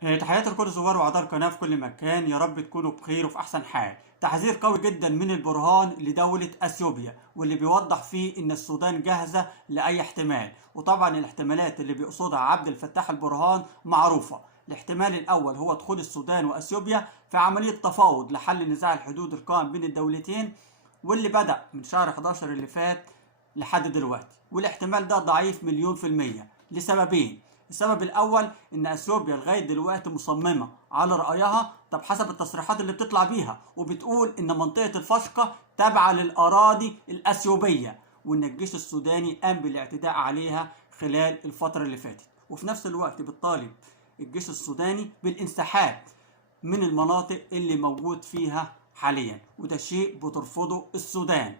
تحياتي لكل زوار وأعضاء القناة في كل مكان، يا رب تكونوا بخير وفي أحسن حال. تحذير قوي جدا من البرهان لدولة أثيوبيا، واللي بيوضح فيه إن السودان جاهزة لأي احتمال. وطبعا الاحتمالات اللي بيقصدها عبد الفتاح البرهان معروفة. الاحتمال الأول هو دخول السودان وأثيوبيا في عملية تفاوض لحل نزاع الحدود القائم بين الدولتين، واللي بدأ من شهر 11 اللي فات لحد دلوقتي. والاحتمال ده ضعيف مليون في المية لسببين. السبب الأول إن أثيوبيا لغاية دلوقتي مصممة على رأيها، طب حسب التصريحات اللي بتطلع بيها، وبتقول إن منطقة الفشقة تابعة للأراضي الأثيوبية، وإن الجيش السوداني قام بالاعتداء عليها خلال الفترة اللي فاتت. وفي نفس الوقت بتطالب الجيش السوداني بالانسحاب من المناطق اللي موجود فيها حاليا، وده شيء بترفضه السودان.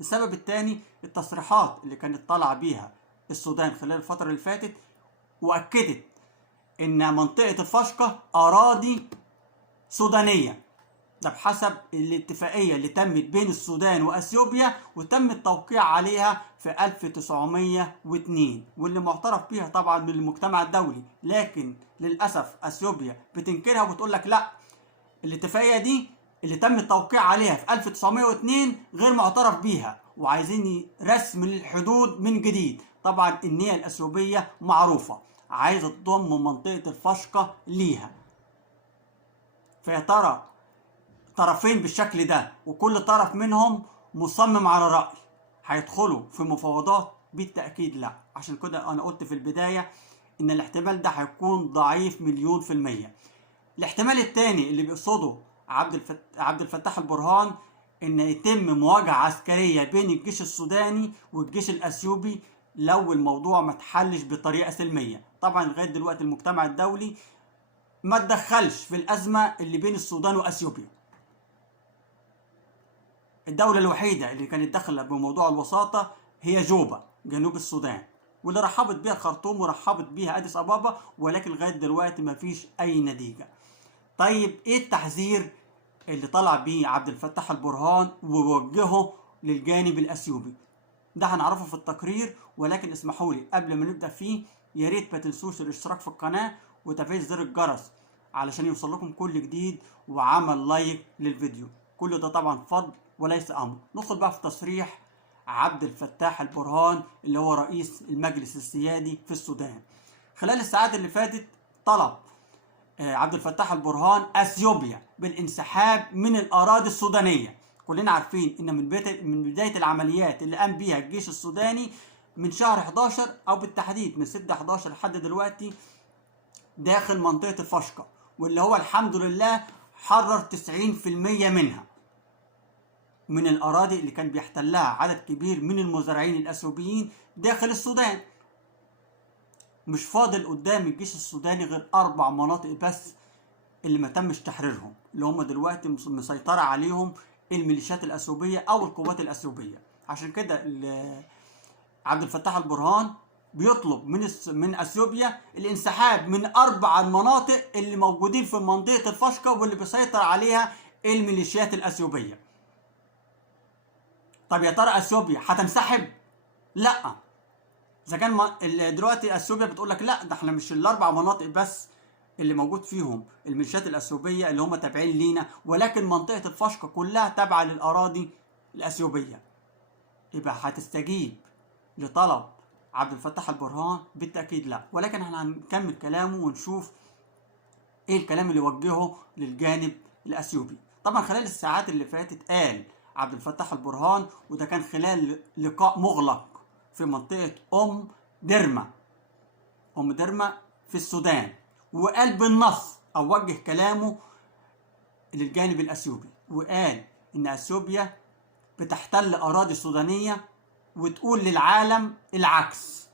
السبب الثاني التصريحات اللي كانت طالعة بيها السودان خلال الفترة اللي فاتت، وأكدت إن منطقة الفشقة أراضي سودانية، ده بحسب الاتفاقية اللي تمت بين السودان وأثيوبيا، وتم التوقيع عليها في 1902، واللي معترف بيها طبعا من المجتمع الدولي. لكن للأسف أثيوبيا بتنكرها وتقول لك لا، الاتفاقية دي اللي تم التوقيع عليها في 1902 غير معترف بيها، وعايزين رسم الحدود من جديد. طبعا النية الأثيوبية معروفة، عايزة تضم منطقة الفشقة ليها. فيا ترى طرفين بالشكل ده وكل طرف منهم مصمم على رأي، هيدخلوا في مفاوضات؟ بالتأكيد لا. عشان كده أنا قلت في البداية إن الاحتمال ده هيكون ضعيف مليون في المية. الاحتمال الثاني اللي بيقصده عبد الفتاح البرهان ان يتم مواجهة عسكرية بين الجيش السوداني والجيش الاثيوبي لو الموضوع ما اتحلش بطريقة سلمية. طبعا لغاية دلوقتي المجتمع الدولي ما تدخلش في الازمة اللي بين السودان واثيوبيا. الدولة الوحيدة اللي كانت داخلة بموضوع الوساطة هي جوبا جنوب السودان، واللي رحبت بيها الخرطوم ورحبت بيها اديس ابابا، ولكن لغاية دلوقتي ما فيش اي نتيجة. طيب ايه التحذير اللي طلع بيه عبد الفتاح البرهان ووجهه للجانب الاثيوبي؟ ده هنعرفه في التقرير، ولكن اسمحوا لي قبل ما نبدا فيه يا ريت ما تنسوش الاشتراك في القناه وتفعيل زر الجرس علشان يوصل لكم كل جديد، وعمل لايك للفيديو. كل ده طبعا فضل وليس امر. ندخل بقى في تصريح عبد الفتاح البرهان اللي هو رئيس المجلس السيادي في السودان. خلال الساعات اللي فاتت طلب عبد الفتاح البرهان اثيوبيا بالانسحاب من الاراضي السودانيه. كلنا عارفين ان من بدايه العمليات اللي قام بيها الجيش السوداني من شهر 11 او بالتحديد من 6 11 لحد دلوقتي داخل منطقه الفشقه، واللي هو الحمد لله حرر 90% منها، من الاراضي اللي كان بيحتلها عدد كبير من المزارعين الاثيوبيين داخل السودان. مش فاضل قدام الجيش السوداني غير 4 مناطق بس اللي ما تمش تحريرهم، اللي هم دلوقتي مسيطرة عليهم الميليشيات الأثيوبية أو القوات الأثيوبية. عشان كده عبد الفتاح البرهان بيطلب من أثيوبيا الانسحاب من 4 المناطق اللي موجودين في منطقة الفشقة واللي بيسيطر عليها الميليشيات الأثيوبية. طب يا ترى أثيوبيا هتنسحب؟ لا. إذا كان دلوقتي أثيوبيا بتقول لك لا، ده احنا مش ال4 مناطق بس اللي موجود فيهم الميليشيات الاثيوبيه اللي هم تابعين لينا، ولكن منطقه الفشقه كلها تابعه للاراضي الاثيوبيه. يبقى هتستجيب لطلب عبد الفتاح البرهان؟ بالتاكيد لا. ولكن احنا هنكمل كلامه ونشوف ايه الكلام اللي وجهه للجانب الاثيوبي. طبعا خلال الساعات اللي فاتت قال عبد الفتاح البرهان، وده كان خلال لقاء مغلق في منطقه ام درمة في السودان، وقال بالنص او وجه كلامه للجانب الاثيوبي، وقال ان اثيوبيا بتحتل اراضي سودانيه وتقول للعالم العكس.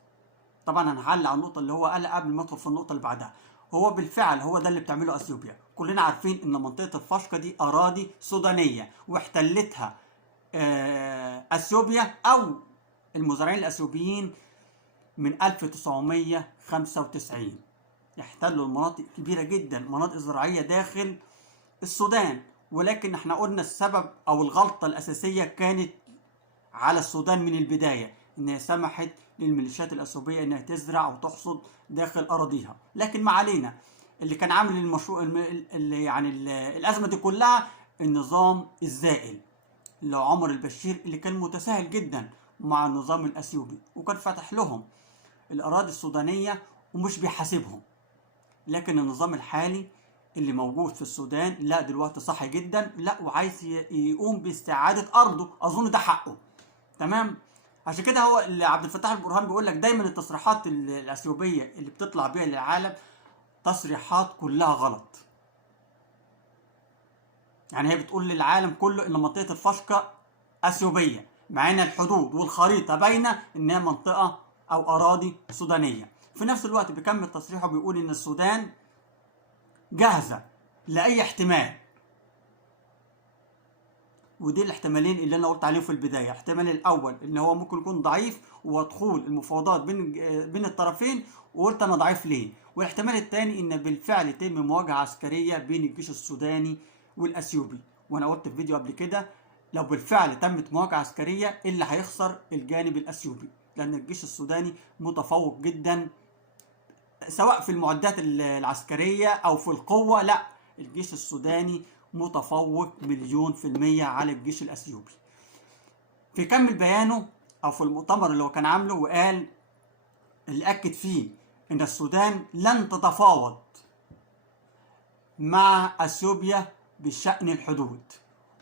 طبعا انا هعلق على النقطه اللي هو قالها قبل ما ادخل في النقطه اللي بعدها. هو بالفعل هو ده اللي بتعمله اثيوبيا. كلنا عارفين ان منطقه الفشقه دي اراضي سودانيه واحتلتها اثيوبيا او المزارعين الاثيوبيين من 1995. يحتلوا المناطق كبيرة جدا، مناطق زراعية داخل السودان. ولكن احنا قلنا السبب او الغلطة الاساسية كانت على السودان من البداية، انها سمحت للميليشيات الاثيوبية انها تزرع وتحصد داخل اراضيها. لكن ما علينا، اللي كان عامل المشروع اللي يعني الازمه دي كلها النظام الزائل اللي هو عمر البشير، اللي كان متساهل جدا مع النظام الاثيوبي وكان فاتح لهم الاراضي السودانيه ومش بيحاسبهم. لكن النظام الحالي اللي موجود في السودان لا دلوقتي صحي جدا، لا وعايز يقوم باستعاده ارضه، اظن ده حقه. تمام. عشان كده هو اللي عبد الفتاح البرهان بيقول لك دايما التصريحات الاثيوبيه اللي بتطلع بيها للعالم تصريحات كلها غلط. يعني هي بتقول للعالم كله ان منطقه الفشقه اثيوبيه، مع ان الحدود والخريطه باينه انها منطقه او اراضي سودانيه. في نفس الوقت بيكمل تصريحه بيقول ان السودان جاهزه لاي احتمال، ودي الاحتمالين اللي انا قلت عليهم في البدايه. الاحتمال الاول ان هو ممكن يكون ضعيف ودخول المفاوضات بين الطرفين، وقلت انا ضعيف ليه. والاحتمال الثاني ان بالفعل يتم مواجهه عسكريه بين الجيش السوداني والاثيوبي. وانا قلت في فيديو قبل كده لو بالفعل تمت مواجهه عسكريه اللي هيخسر الجانب الاثيوبي، لان الجيش السوداني متفوق جدا سواء في المعدات العسكريه او في القوه. لا، الجيش السوداني متفوق 1,000,000% على الجيش الاثيوبي. في كمل بيانه او في المؤتمر اللي هو كان عامله وقال اللي اكد فيه ان السودان لن تتفاوض مع اثيوبيا بشأن الحدود.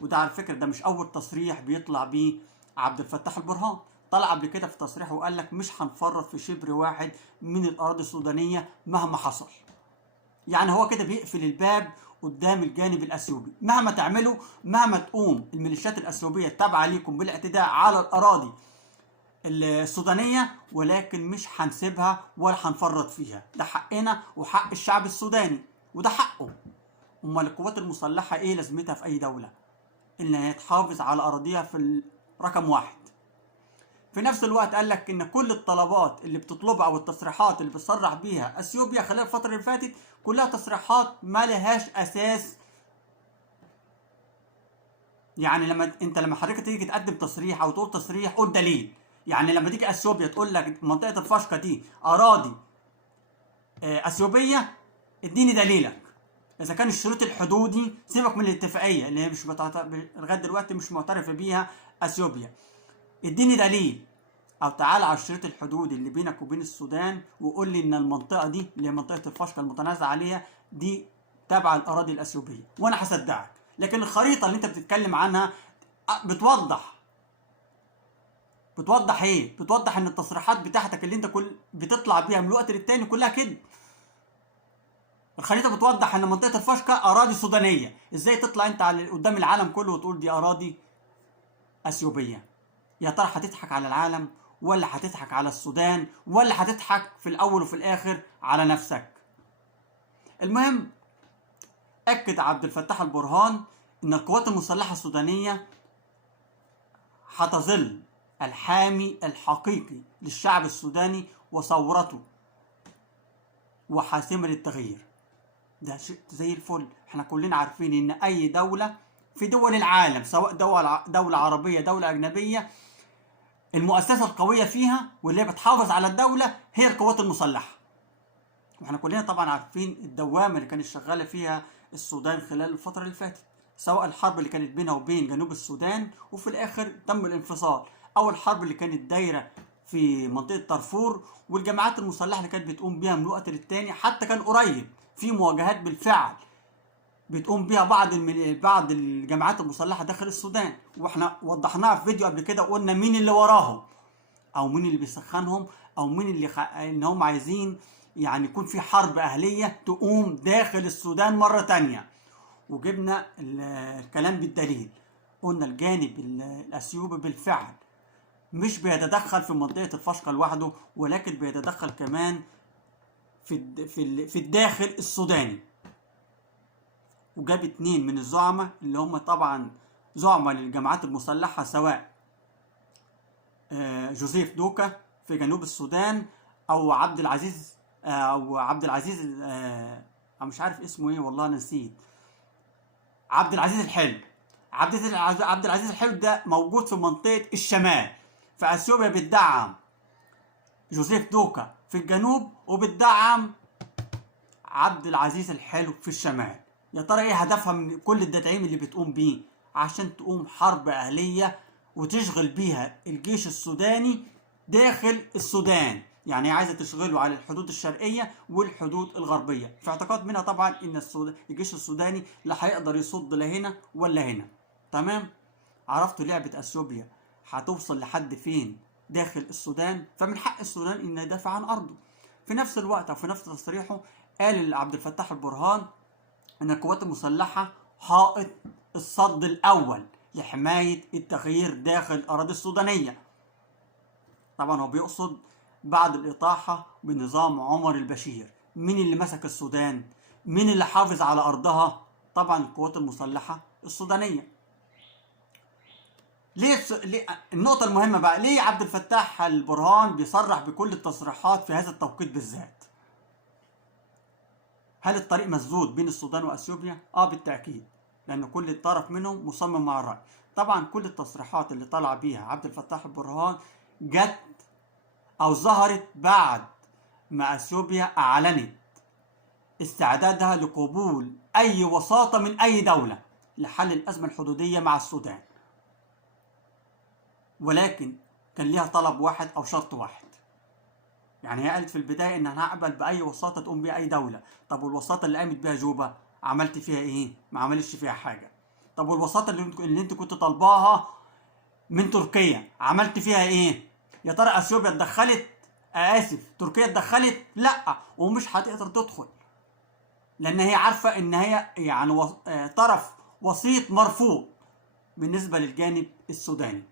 وده على فكره ده مش اول تصريح بيطلع بيه عبد الفتاح البرهان، طلع قبل كده في تصريح وقال لك مش هنفرط في شبر واحد من الاراضي السودانيه مهما حصل. يعني هو كده بيقفل الباب قدام الجانب الاثيوبي، مهما تعملوا، مهما تقوم الميليشيات الاثيوبيه التابعه ليكم بالاعتداء على الاراضي السودانيه، ولكن مش هنسيبها ولا هنفرط فيها. ده حقنا وحق الشعب السوداني وده حقه. امال القوات المسلحه ايه لازمتها في اي دوله؟ ان هي تحافظ على اراضيها في رقم واحد. في نفس الوقت قال لك ان كل الطلبات اللي بتطلبها او التصريحات اللي بتصرح بيها اثيوبيا خلال الفتره اللي فاتت كلها تصريحات ما لهاش اساس. يعني لما حضرتك تيجي تقدم تصريح او تقول تصريح قول دليل. يعني لما تيجي اثيوبيا تقول لك منطقه الفشقه دي اراضي اثيوبيه، اديني دليلك. اذا كان الشروط الحدودي سيبك من الاتفاقيه اللي هي مش لغايه دلوقتي مش معترفه بيها اثيوبيا، اديني دليل. او تعال على الشريط الحدودي اللي بينك وبين السودان وقول لي ان المنطقه دي اللي هي منطقه الفشقه المتنازع عليها دي تابعه الاراضي الاثيوبيه وانا هصدقك. لكن الخريطه اللي انت بتتكلم عنها بتوضح ايه؟ بتوضح ان التصريحات بتاعتك اللي انت بتطلع بيها من الوقت للتاني كلها كده. الخريطه بتوضح ان منطقه الفشقه اراضي سودانيه، ازاي تطلع انت قدام العالم كله وتقول دي اراضي اثيوبيه؟ يا ترى هتضحك على العالم ولا هتضحك على السودان ولا هتضحك في الاول وفي الاخر على نفسك؟ المهم اكد عبد الفتاح البرهان ان القوات المسلحه السودانيه هتظل الحامي الحقيقي للشعب السوداني وثورته وحاسمه للتغيير. ده شيء زي الفل. احنا كلنا عارفين ان اي دوله في دول العالم سواء دولة عربية دولة أجنبية المؤسسة القوية فيها واللي بتحافظ على الدولة هي القوات المسلحة. واحنا كلنا طبعا عارفين الدوامة اللي كانت شغالة فيها السودان خلال الفترة اللي فاتت، سواء الحرب اللي كانت بينها وبين جنوب السودان وفي الآخر تم الانفصال، أو الحرب اللي كانت دايرة في منطقة دارفور والجماعات المسلحة اللي كانت بتقوم بيها من وقت للتاني. حتى كان قريب في مواجهات بالفعل بتقوم بيها بعض الجماعات المسلحه داخل السودان، واحنا وضحناها في فيديو قبل كده وقلنا مين اللي وراهم او مين اللي بيسخنهم او مين اللي ان هم عايزين يعني يكون في حرب اهليه تقوم داخل السودان مره تانية. وجبنا الكلام بالدليل، قلنا الجانب الاثيوبي بالفعل مش بيتدخل في منطقه الفشقه لوحده، ولكن بيتدخل كمان في الداخل السوداني. وجاب 2 من الزعماء اللي هم طبعا زعماء للجماعات المسلحة، سواء جوزيف دوكا في جنوب السودان او عبد العزيز مش عارف اسمه ايه والله نسيت، عبد العزيز الحلو. عبد العزيز الحلو ده موجود في منطقة الشمال، فاثيوبيا بتدعم جوزيف دوكا في الجنوب وبتدعم عبد العزيز الحلو في الشمال. يا ترى ايه هدفها من كل التدعيم اللي بتقوم بيه؟ عشان تقوم حرب أهلية وتشغل بيها الجيش السوداني داخل السودان. يعني عايزة تشغله على الحدود الشرقية والحدود الغربية، في اعتقاد منها طبعا ان الجيش السوداني لا هيقدر يصد لا هنا ولا هنا. تمام؟ عرفتوا لعبة اثيوبيا هتوصل لحد فين داخل السودان؟ فمن حق السودان ان يدافع عن ارضه. في نفس الوقت او في نفس تصريحه قال عبد الفتاح البرهان ان القوات المسلحة حائط الصد الاول لحماية التغيير داخل الاراضي السودانية. طبعا هو بيقصد بعد الاطاحة بنظام عمر البشير. مين اللي مسك السودان؟ مين اللي حافظ على ارضها؟ طبعا القوات المسلحة السودانية. ليه النقطة المهمة بقى، ليه عبد الفتاح البرهان بيصرح بكل التصريحات في هذا التوقيت بالذات؟ هل الطريق مسدود بين السودان واثيوبيا؟ بالتأكيد، لأن كل طرف منهم مصمم مع الرأي. طبعا كل التصريحات اللي طلع بيها عبد الفتاح البرهان جت أو ظهرت بعد ما اثيوبيا أعلنت استعدادها لقبول أي وساطة من أي دولة لحل الأزمة الحدودية مع السودان، ولكن كان ليها طلب واحد أو شرط واحد. يعني هي قالت في البداية إن أنا هقبل بأي وساطة تقوم بيها أي دولة. طب والوساطة اللي قامت بيها جوبا عملت فيها إيه؟ ما عملتش فيها حاجة. طب والوساطة اللي أنت كنت طالباها من تركيا عملت فيها إيه؟ يا ترى أثيوبيا اتدخلت؟ تركيا اتدخلت؟ لأ، ومش هتقدر تدخل، لأن هي عارفة إن هي يعني طرف وسيط مرفوض بالنسبة للجانب السوداني.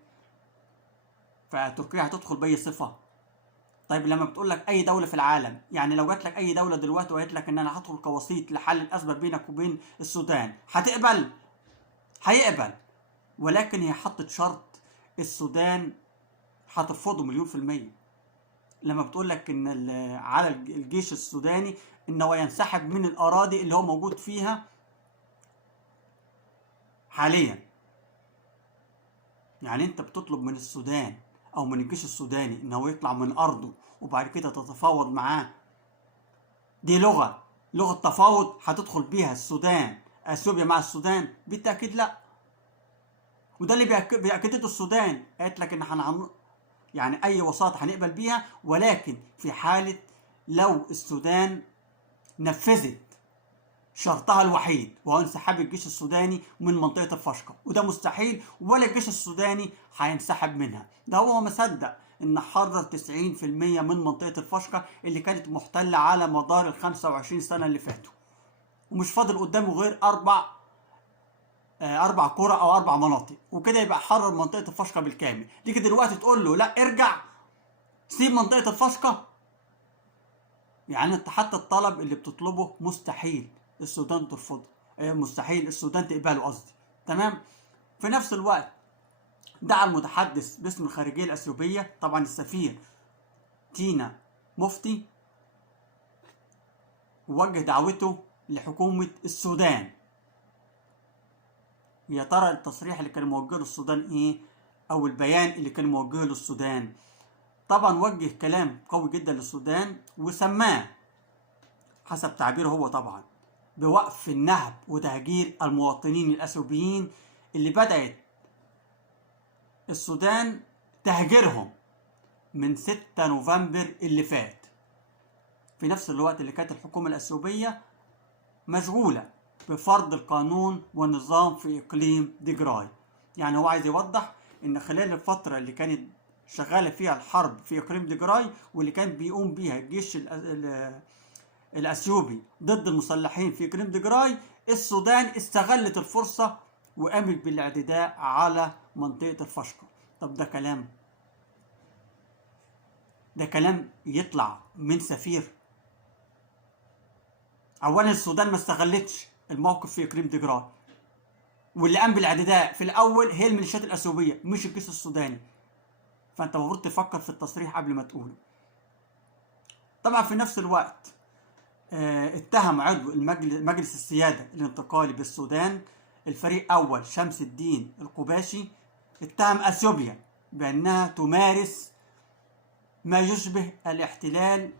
فتركيا هتدخل بأي صفة؟ طيب لما بتقول لك اي دوله في العالم، يعني لو جات لك اي دوله دلوقتي وقالت لك ان انا هدخل كوسيط لحل الازمه بينك وبين السودان، هتقبل؟ هيقبل، ولكن هي حطت شرط السودان هترفضه 100%. لما بتقول لك ان على الجيش السوداني ان هو ينسحب من الاراضي اللي هو موجود فيها حاليا. يعني انت بتطلب من السودان او من الجيش السوداني ان هو يطلع من ارضه وبعد كده تتفاوض معاه. دي لغة تفاوض هتدخل بيها السودان اثيوبيا مع السودان؟ بالتأكيد لا. وده اللي بيأكدته السودان، قالت لك ان يعني اي وساطة هنقبل بيها، ولكن في حالة لو السودان نفذت شرطها الوحيد وهو انسحاب الجيش السوداني من منطقة الفشقة، وده مستحيل ولا الجيش السوداني هينسحب منها. ده هو مصدق ان حرر 90% من منطقة الفشقة اللي كانت محتلة على مدار 25 سنة اللي فاتوا، ومش فاضل قدامه غير أربع قرى أو 4 مناطق، وكده يبقى حرر منطقة الفشقة بالكامل. تيجي دلوقتي تقول له لا ارجع سيب منطقة الفشقة؟ يعني انت حتى الطلب اللي بتطلبه مستحيل السودان ترفضه، مستحيل السودان تقبله قصدي. تمام؟ في نفس الوقت دعا المتحدث باسم الخارجية الأثيوبية، طبعا السفير تينا مفتي، ووجه دعوته لحكومة السودان. يا ترى التصريح اللي كان موجه للسودان ايه؟ او البيان اللي كان موجه للسودان؟ طبعا وجه كلام قوي جدا للسودان وسماه حسب تعبيره هو طبعا بوقف النهب وتهجير المواطنين الأثيوبيين اللي بدأت السودان تهجيرهم من 6 نوفمبر اللي فات، في نفس الوقت اللي كانت الحكومة الأثيوبية مشغولة بفرض القانون والنظام في إقليم ديجراي. يعني هو عايز يوضح إن خلال الفترة اللي كانت شغالة فيها الحرب في إقليم ديجراي واللي كان بيقوم بيها الجيش الأثيوبي ضد المسلحين في إقليم ديجراي، السودان استغلت الفرصة وقامت بالاعتداء على منطقة الفشقة. طب ده كلام يطلع من سفير؟ أولا السودان ما استغلتش الموقف في إقليم ديجراي، واللي قام بالاعتداء في الأول هي الميليشيات الأثيوبية مش الجيش السوداني. فأنت المفروض تفكر في التصريح قبل ما تقوله. طبعا في نفس الوقت اتهم عضو مجلس السيادة الانتقالي بالسودان الفريق أول شمس الدين القباشي، اتهم أثيوبيا بأنها تمارس ما يشبه الاحتلال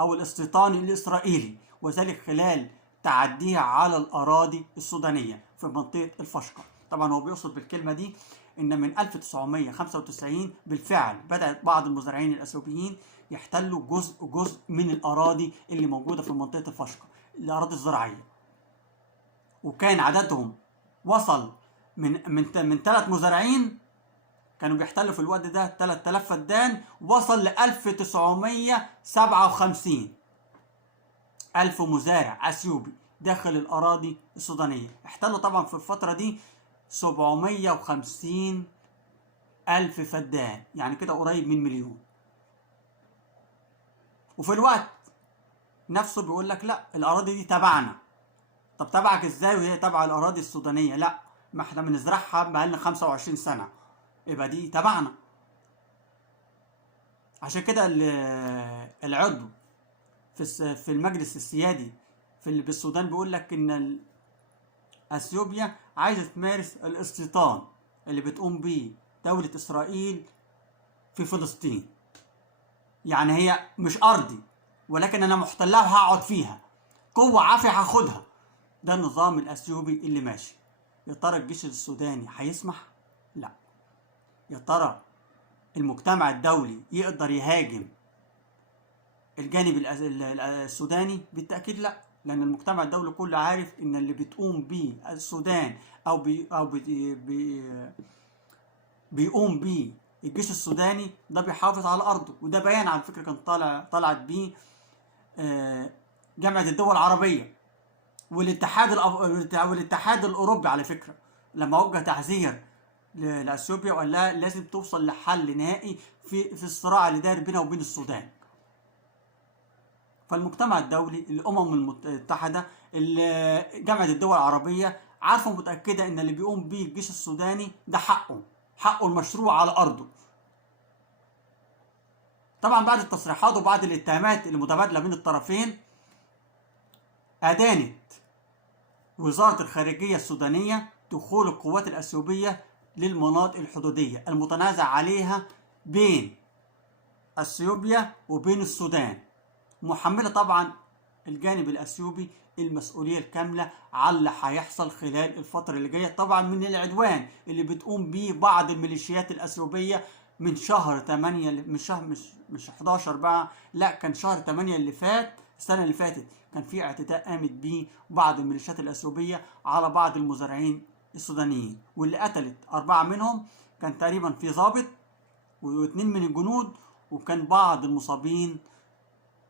أو الاستيطان الإسرائيلي، وذلك خلال تعديها على الأراضي السودانية في منطقة الفشقة. طبعا هو بيقصد بالكلمة دي إن من 1995 بالفعل بدأت بعض المزارعين الأثيوبيين يحتلوا جزء من الأراضي اللي موجودة في منطقة الفشقة، الأراضي الزراعية، وكان عددهم وصل من 3 مزارعين كانوا بيحتلوا في الوقت ده 3000 فدان، وصل ل 1957 ألف مزارع أثيوبي داخل الأراضي السودانية. احتلوا طبعا في الفترة دي 750 ألف فدان، يعني كده قريب من مليون. وفي الوقت نفسه بيقول لك لا، الأراضي دي تبعنا. طب تبعك ازاي وهي تبع الأراضي السودانية؟ لا، ما احنا بنزرعها بقالنا 25 سنة، يبقى دي تبعنا. عشان كده العضو في المجلس السيادي بالسودان بيقول لك ان اثيوبيا عايزه تمارس الاستيطان اللي بتقوم بيه دولة اسرائيل في فلسطين. يعني هي مش ارضي، ولكن انا محتلها وهقعد فيها، قوة عافية هاخدها. ده النظام الاثيوبي اللي ماشي. يا ترى الجيش السوداني هيسمح؟ لا. يا ترى المجتمع الدولي يقدر يهاجم الجانب السوداني؟ بالتأكيد لا، لأن المجتمع الدولي كله عارف إن اللي بتقوم بيه السودان بيقوم بيه الجيش السوداني ده بيحافظ على أرضه. وده بيان على فكرة كان طلعت بيه جامعة الدول العربية والاتحاد الأوروبي على فكرة، لما وجه تعزير لأثيوبيا وقال لها لازم توصل لحل نهائي في الصراع اللي داير بينها وبين السودان. فالمجتمع الدولي، الأمم المتحدة، جامعة الدول العربية عارفة متأكدة إن اللي بيقوم بيه الجيش السوداني ده حقه المشروع على أرضه. طبعا بعد التصريحات وبعد الاتهامات المتبادلة بين الطرفين، أدانت وزارة الخارجية السودانية دخول القوات الأثيوبية للمناطق الحدودية المتنازع عليها بين أثيوبيا وبين السودان، محملة طبعا الجانب الأثيوبي المسؤولية الكاملة على اللي هيحصل خلال الفترة اللي جاية، طبعا من العدوان اللي بتقوم بيه بعض الميليشيات الأثيوبية من شهر 8 مش 11 بقى، لا كان شهر 8 اللي فات، السنة اللي فاتت، كان في اعتداء قامت بيه بعض الميليشيات الأثيوبية على بعض المزارعين السودانيين، واللي قتلت 4 منهم، كان تقريبا في ضابط و2 من الجنود، وكان بعض المصابين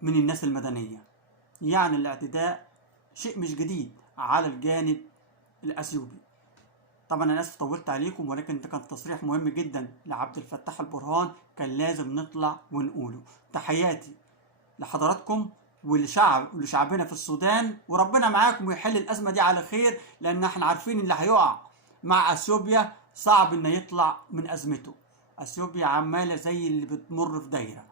من الناس المدنية. يعني الاعتداء شيء مش جديد على الجانب الأثيوبي. طبعا أنا آسف طولت عليكم، ولكن ده كان تصريح مهم جدا لعبد الفتاح البرهان، كان لازم نطلع ونقوله. تحياتي لحضراتكم ولشعبنا في السودان، وربنا معاكم ويحل الأزمة دي على خير، لأن احنا عارفين اللي هيقع مع أثيوبيا صعب إنه يطلع من أزمته. أثيوبيا عمالة زي اللي بتمر في دايرة،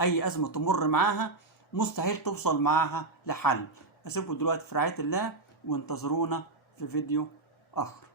أي أزمة تمر معاها مستحيل توصل معاها لحل. أسيبكم دلوقتي في رعاية الله، وانتظرونا في فيديو آخر.